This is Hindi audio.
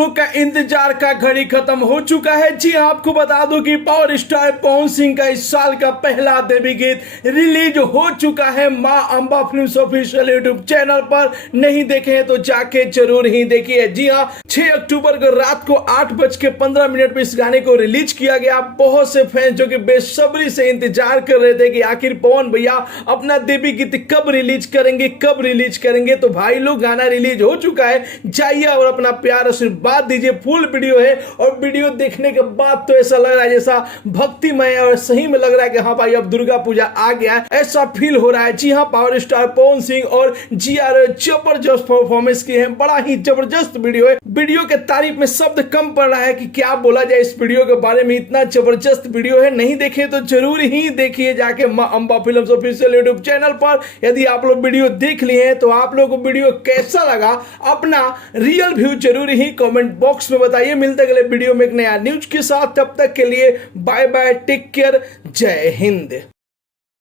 लोग का इंतजार का घड़ी खत्म हो चुका है। जी हाँ, आपको बता दूं कि पावर स्टार पवन सिंह का इस साल का पहला देवी गीत रिलीज हो चुका है मां Amba films official YouTube channel पर। नहीं देखे हैं तो जाके जरूर ही देखिए। जी हाँ, 6 अक्टूबर को रात को 8:15 में इस गाने को रिलीज किया गया। बहुत से फैंस जो कि बेसब्री से इंतजार कर रहे थे कि आखिर पवन भैया अपना देवी गीत कब रिलीज करेंगे। तो भाई लोग, गाना रिलीज हो चुका है, जाइए और अपना प्यार आशीर्वाद दीजिए। फुल वीडियो है और वीडियो देखने के बाद तो ऐसा लग रहा है जैसा भक्तिमय और सही में लग रहा है कि हाँ भाई अब दुर्गा पूजा आ गया है, ऐसा फील हो रहा है। जी हाँ, पावर स्टार पवन सिंह और जीआर जबरदस्त परफॉर्मेंस की है। बड़ा ही जबरदस्त वीडियो है। वीडियो के तारीफ में शब्द कम पड़ रहा है कि क्या बोला जाए इस वीडियो के बारे में। इतना जबरदस्त वीडियो है, नहीं देखे तो जरूर ही देखिए जाके मां Amba films official YouTube channel पर। यदि आप लोग वीडियो देख लिए हैं तो आप लोगों को वीडियो कैसा लगा, अपना रियल व्यू जरूर ही कमेंट बॉक्स में बताइए। मिलते अगले वीडियो में एक नया न्यूज के साथ, तब तक के लिए बाय बाय, टेक केयर, जय हिंद।